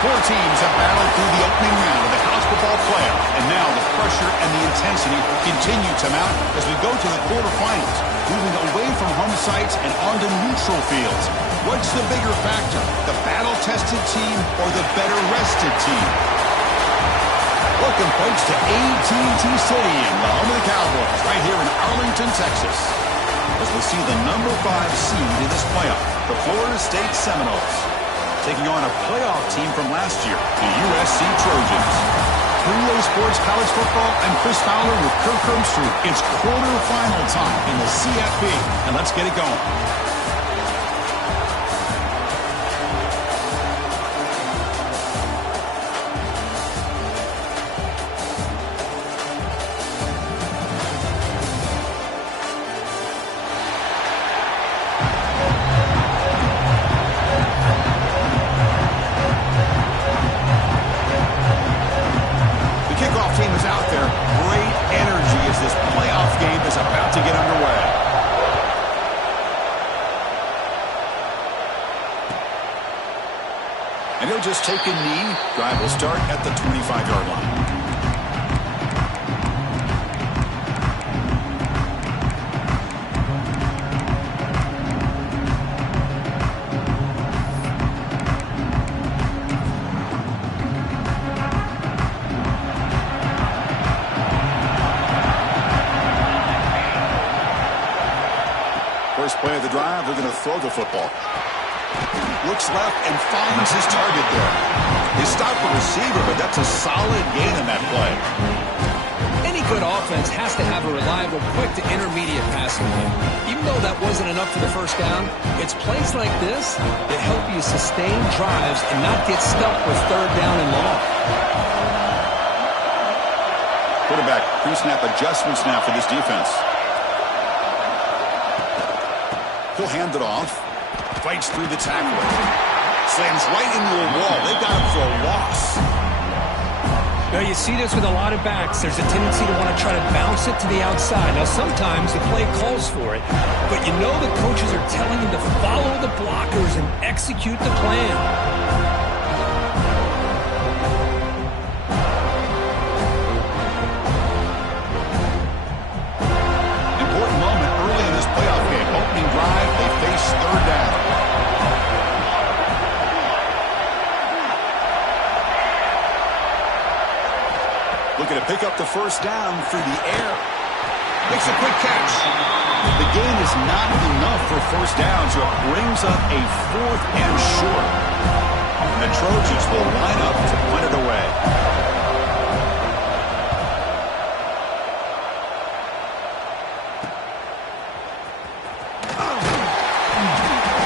Four teams have battled through the opening round of the college football playoff, and now the pressure and the intensity continue to mount as we go to the quarterfinals, moving away from home sites and onto neutral fields. What's the bigger factor, the battle-tested team or the better-rested team? Welcome, folks, to AT&T Stadium, the home of the Cowboys, right here in Arlington, Texas, as we see the number 5 seed in this playoff, the Florida State Seminoles, taking on a playoff team from last year, the USC Trojans. Three-way sports college football. I'm Chris Fowler with Kirk Herbstreit. It's quarterfinal time in the CFP, and let's get it going. Just take a knee. Drive will start at the 25-yard line. First play of the drive, they're going to throw the football. Looks left and finds his target there. He stopped the receiver, but that's a solid gain in that play. Any good offense has to have a reliable, quick to intermediate passing game. Even though that wasn't enough for the first down, it's plays like this that help you sustain drives and not get stuck with third down and long. Quarterback pre-snap adjustments now for this defense. He'll hand it off. Fights through the tackle. Slams right into a wall. They got him for a loss. Now you see this with a lot of backs. There's a tendency to want to try to bounce it to the outside. Now sometimes the play calls for it, but you know the coaches are telling him to follow the blockers and execute the plan. Important moment early in this playoff game. Opening drive, they face third down. Looking to pick up the first down through the air. Makes a quick catch. The gain is not enough for first down, so it brings up a 4th and short. And the Trojans will line up to punt it away.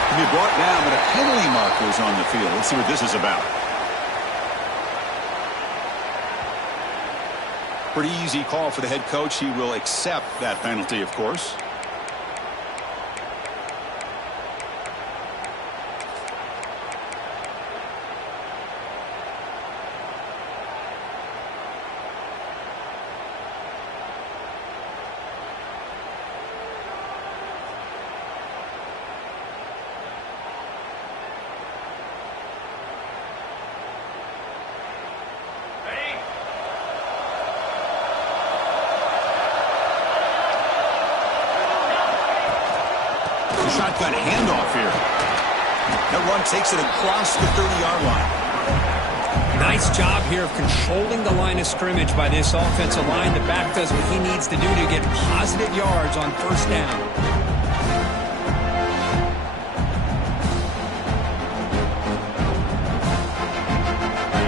Can be brought down, but a penalty marker is on the field. Let's see what this is about. Pretty easy call for the head coach. He will accept that penalty, of course. Shotgun handoff here. That run takes it across the 30-yard line. Nice job here of controlling the line of scrimmage by this offensive line. The back does what he needs to do to get positive yards on first down.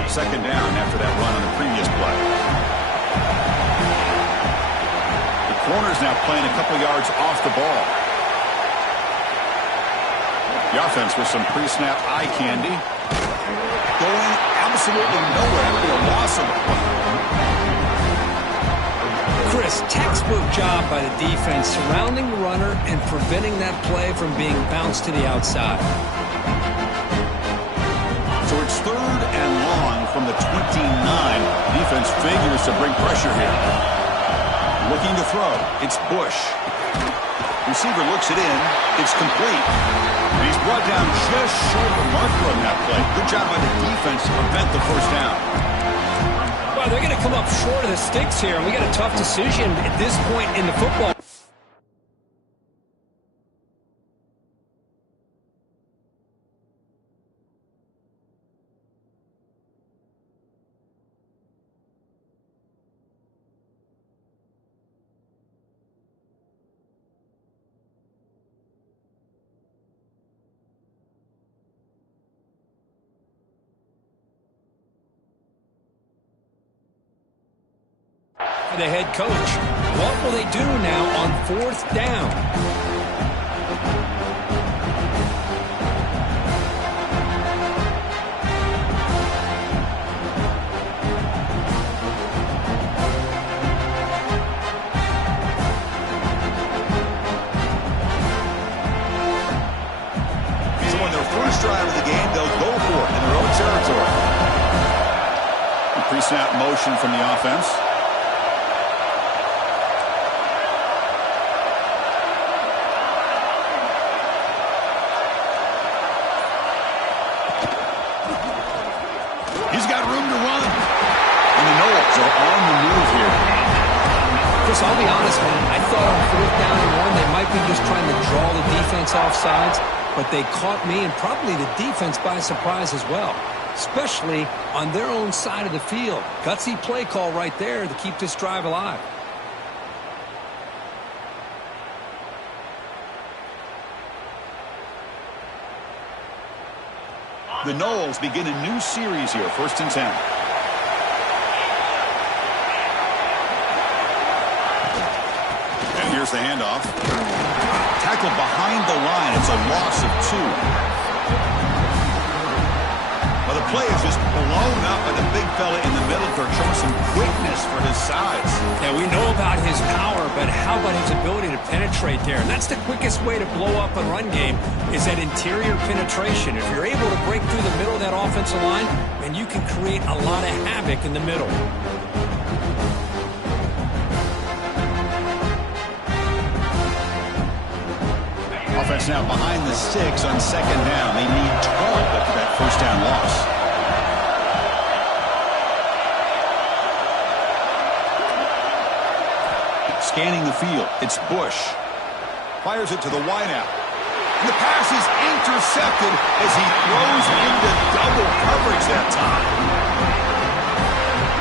Second down after that run on the previous play. The corner's now playing a couple yards off the ball. The offense with some pre-snap eye candy. Going absolutely nowhere after a loss of the play. Chris, textbook job by the defense surrounding the runner and preventing that play from being bounced to the outside. So it's 3rd and long from the 29. Defense figures to bring pressure here. Looking to throw. It's Bush. Receiver looks it in. It's complete. And he's brought down just short of the marker on that play. Good job by the defense to prevent the first down. Well, they're going to come up short of the sticks here, and we got a tough decision at this point in the football. The head coach. What will they do now on 4th down? So on their first drive of the game, they'll go for it in their own territory. Pre-snap motion from the offense. He's got room to run. And the Noles are on the move here. Chris, I'll be honest, man. I thought on 4th down and 1, they might be just trying to draw the defense off sides, but they caught me and probably the defense by surprise as well, especially on their own side of the field. Gutsy play call right there to keep this drive alive. The Noles begin a new series here, 1st and 10. And here's the handoff. Tackle behind the line. It's a loss of 2. Well, the play is just blown up by the big fella in the middle for showing some quickness for his size. Yeah, we know about his power, but how about his ability to penetrate there? And that's the quickest way to blow up a run game is that interior penetration. If you're able to break through the middle of that offensive line, then you can create a lot of havoc in the middle. Offense now behind the 6 on 2nd down. They need 12 after that first down loss. Scanning the field. It's Bush. Fires it to the wideout. And the pass is intercepted as he throws into double coverage that time.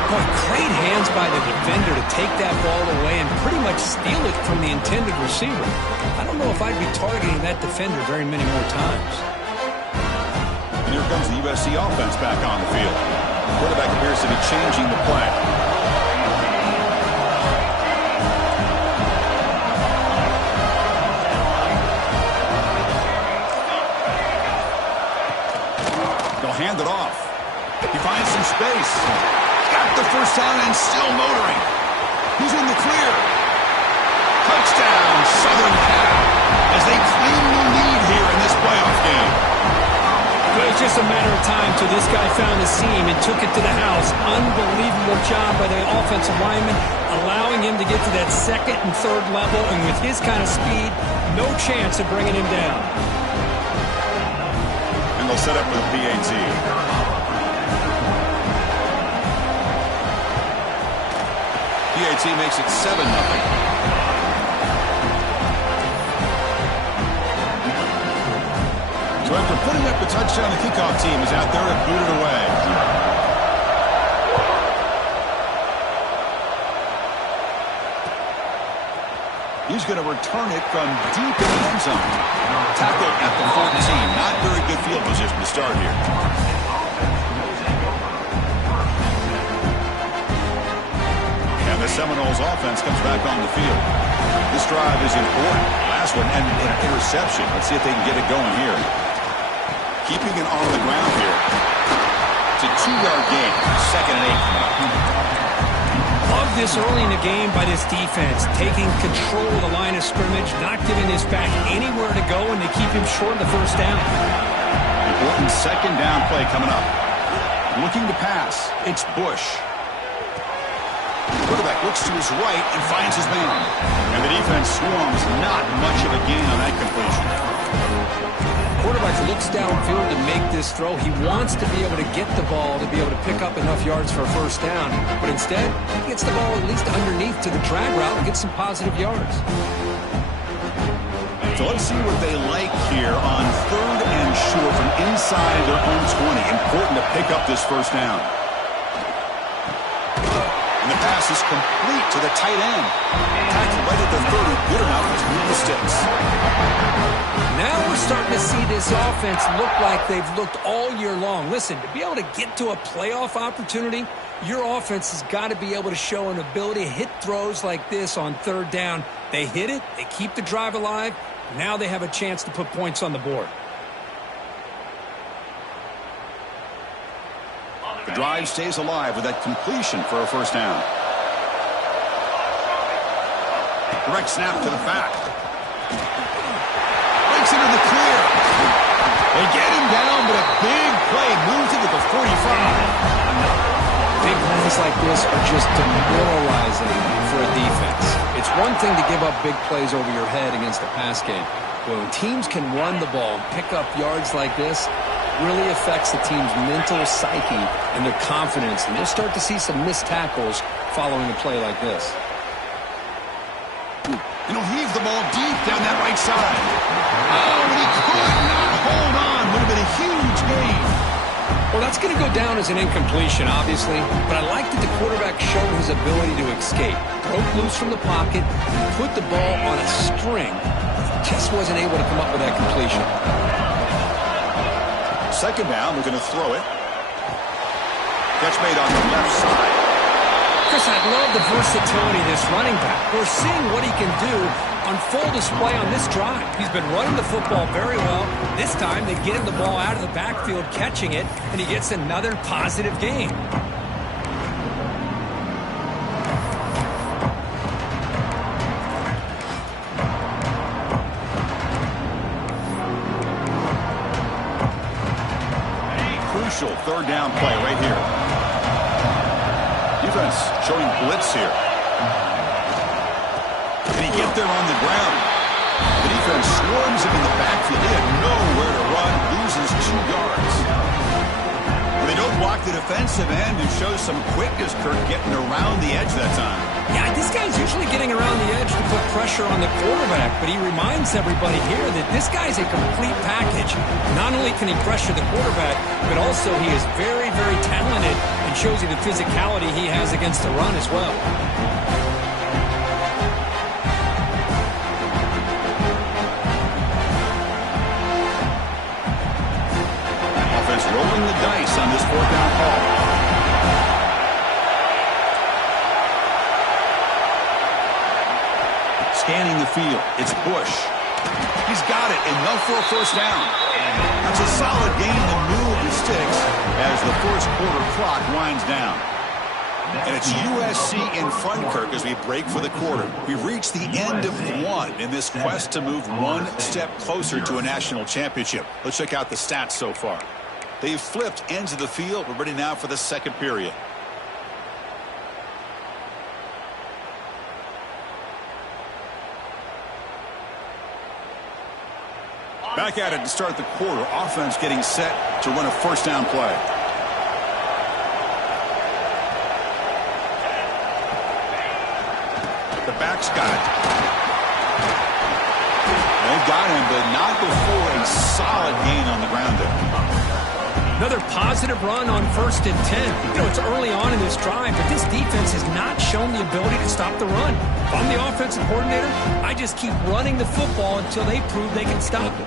Boy, great hands by the defender to take that ball away and pretty much steal it from the intended receiver. I don't know if I'd be targeting that defender very many more times. And here comes the USC offense back on the field. The quarterback appears to be changing the play. They'll hand it off. He finds some space. Got the first down and still motoring. He's in the clear. Touchdown, Southern Cal, as they claim the lead here in this playoff game. Well, it's just a matter of time till this guy found the seam and took it to the house. Unbelievable job by the offensive lineman, allowing him to get to that 2nd and 3rd level, and with his kind of speed, no chance of bringing him down. And they'll set up with a PAT. PAT makes it 7-0. So after putting up the touchdown, the kickoff team is out there and booted away. He's going to return it from deep in the end zone. Tackle at the 14. Not very good field position to start here. And the Seminoles offense comes back on the field. This drive is important. Last one and an interception. Let's see if they can get it going here. Keeping it on the ground here. It's a 2-yard gain. 2nd and 8 coming up. Love this early in the game by this defense, taking control of the line of scrimmage, not giving this back anywhere to go, and they keep him short of the first down. Important 2nd down play coming up. Looking to pass. It's Bush. Quarterback looks to his right and finds his man. And the defense swarms. Not much of a gain on that completion. Quarterback looks downfield to make this throw. He wants to be able to get the ball to be able to pick up enough yards for a first down. But instead, he gets the ball at least underneath to the drag route and gets some positive yards. So let's see what they like here on 3rd and short from inside their own 20. Important to pick up this first down. And the pass is complete to the tight end. Tackle right at the 30. Good enough to move the sticks. Now we're starting to see this offense look like they've looked all year long. Listen, to be able to get to a playoff opportunity, your offense has got to be able to show an ability to hit throws like this on 3rd down. They hit it, they keep the drive alive. Now they have a chance to put points on the board. The drive stays alive with that completion for a first down. Direct snap to the back. Breaks into the clear. They get him down, but a big play moves it to the 45. Big plays like this are just demoralizing for a defense. It's one thing to give up big plays over your head against the pass game. But when teams can run the ball and pick up yards like this, really affects the team's mental psyche and their confidence. And you'll start to see some missed tackles following a play like this. And he'll heave the ball deep down that right side. Oh, and he could not hold on. Would have been a huge gain. Well, that's going to go down as an incompletion, obviously. But I like that the quarterback showed his ability to escape. Broke loose from the pocket, put the ball on a string. Just wasn't able to come up with that completion. 2nd down, they're going to throw it. Catch made on the left side. Chris, I love the versatility of this running back. We're seeing what he can do on full display on this drive. He's been running the football very well. This time, they get him the ball out of the backfield, catching it, and he gets another positive gain. Crucial 3rd down play right here. Defense showing blitz here. And he get there on the ground. The defense swarms him in the backfield. They have nowhere to run. Loses 2 yards. When they don't block the defensive end, it shows some quickness, Kirk, getting around the edge that time. Yeah, this guy's usually getting around the edge to put pressure on the quarterback, but he reminds everybody here that this guy's a complete package. Not only can he pressure the quarterback, but also he is very, very talented and shows you the physicality he has against the run as well. Offense rolling the dice on this 4th down call. Scanning the field. It's Bush. He's got it. Enough for a first down. That's a solid gain to move the sticks as the first quarter clock winds down. And it's USC in front, Kirk, as we break for the quarter. We've reached the end of 1 in this quest to move one step closer to a national championship. Let's check out the stats so far. They've flipped ends of the field. We're ready now for the 2nd period. Back at it to start the quarter. Offense getting set to run a first down play. The back's got it. They've got him, but not before a solid gain on the ground there. Another positive run on 1st and 10. You know, it's early on in this drive, but this defense has not shown the ability to stop the run. If I'm the offensive coordinator, I just keep running the football until they prove they can stop it.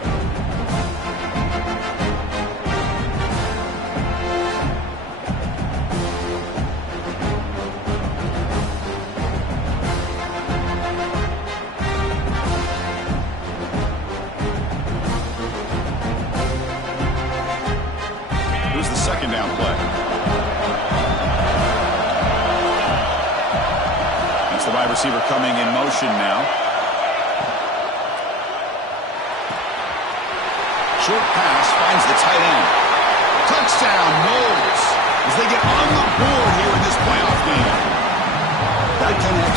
Second down play. That's the wide receiver coming in motion now. Short pass finds the tight end. Touchdown, Knowles, as they get on the board here in this playoff game.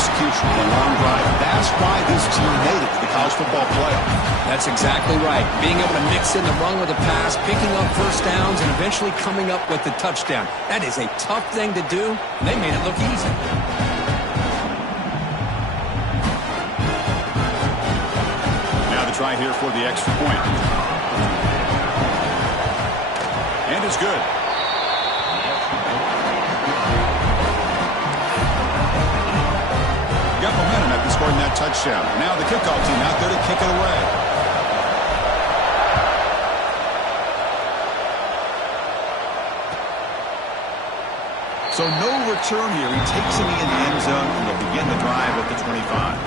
execution on a long drive. That's why this team made it to the college football playoff. That's exactly right. Being able to mix in the run with a pass, picking up first downs, and eventually coming up with the touchdown. That is a tough thing to do, and they made it look easy. Now the try here for the extra point. And it's good. Got momentum after scoring that touchdown. Now the kickoff team out there to kick it away. So no return here. He takes it in the end zone, and they'll begin the drive at the 25.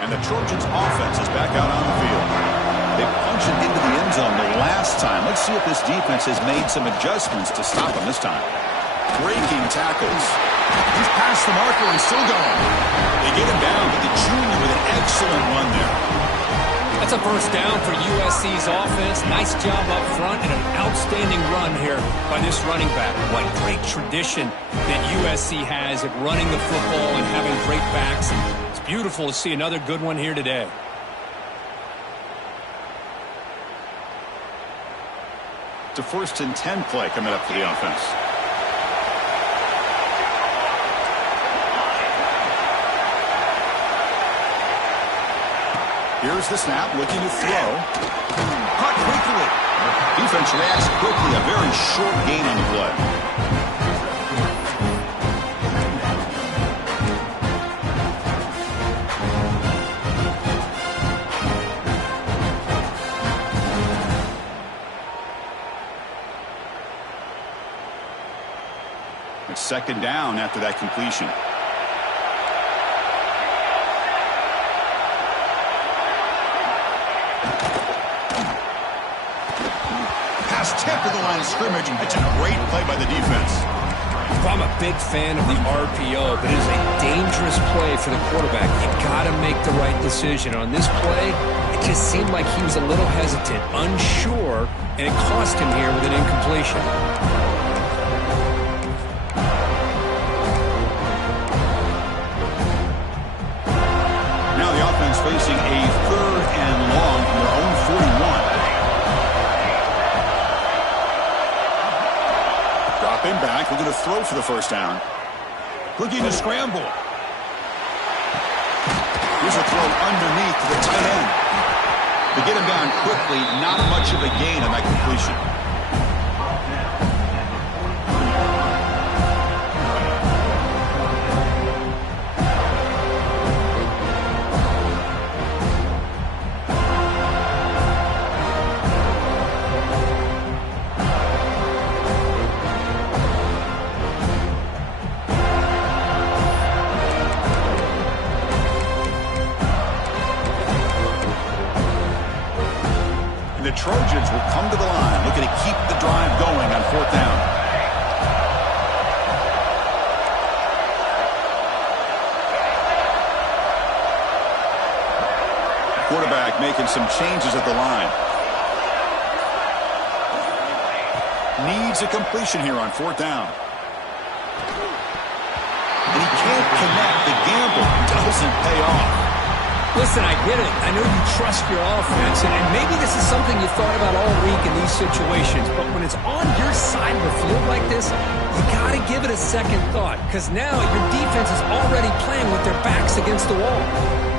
And the Trojans' offense is back out on the field. They punched it into the end zone the last time. Let's see if this defense has made some adjustments to stop them this time. Breaking tackles. He's past the marker and still going. They get him down, but the junior with an excellent run there. That's a first down for USC's offense. Nice job up front and an outstanding run here by this running back. What great tradition that USC has at running the football and having great backs. It's beautiful to see another good one here today. It's a 1st and 10 play coming up for the offense. Here's the snap, looking to throw. Caught quickly. Defense reacts quickly. A very short gain on the play. It's 2nd down after that completion. Tip to the line of scrimmage. It's a great play by the defense. I'm a big fan of the RPO, but it is a dangerous play for the quarterback. You got to make the right decision. On this play, it just seemed like he was a little hesitant, unsure, and it cost him here with an incompletion. Now the offense facing a 3rd and long from their own 41. Dropping back, looking to throw for the first down. Looking to scramble. Here's a throw underneath to the tight end. To get him down quickly, not much of a gain on that completion. The Trojans will come to the line, looking to keep the drive going on 4th down. Quarterback making some changes at the line. Needs a completion here on 4th down. And he can't connect. The gamble doesn't pay off. Listen, I get it. I know you trust your offense, and maybe this is something you thought about all week in these situations, but when it's on your side of the field like this, you got to give it a second thought, because now your defense is already playing with their backs against the wall.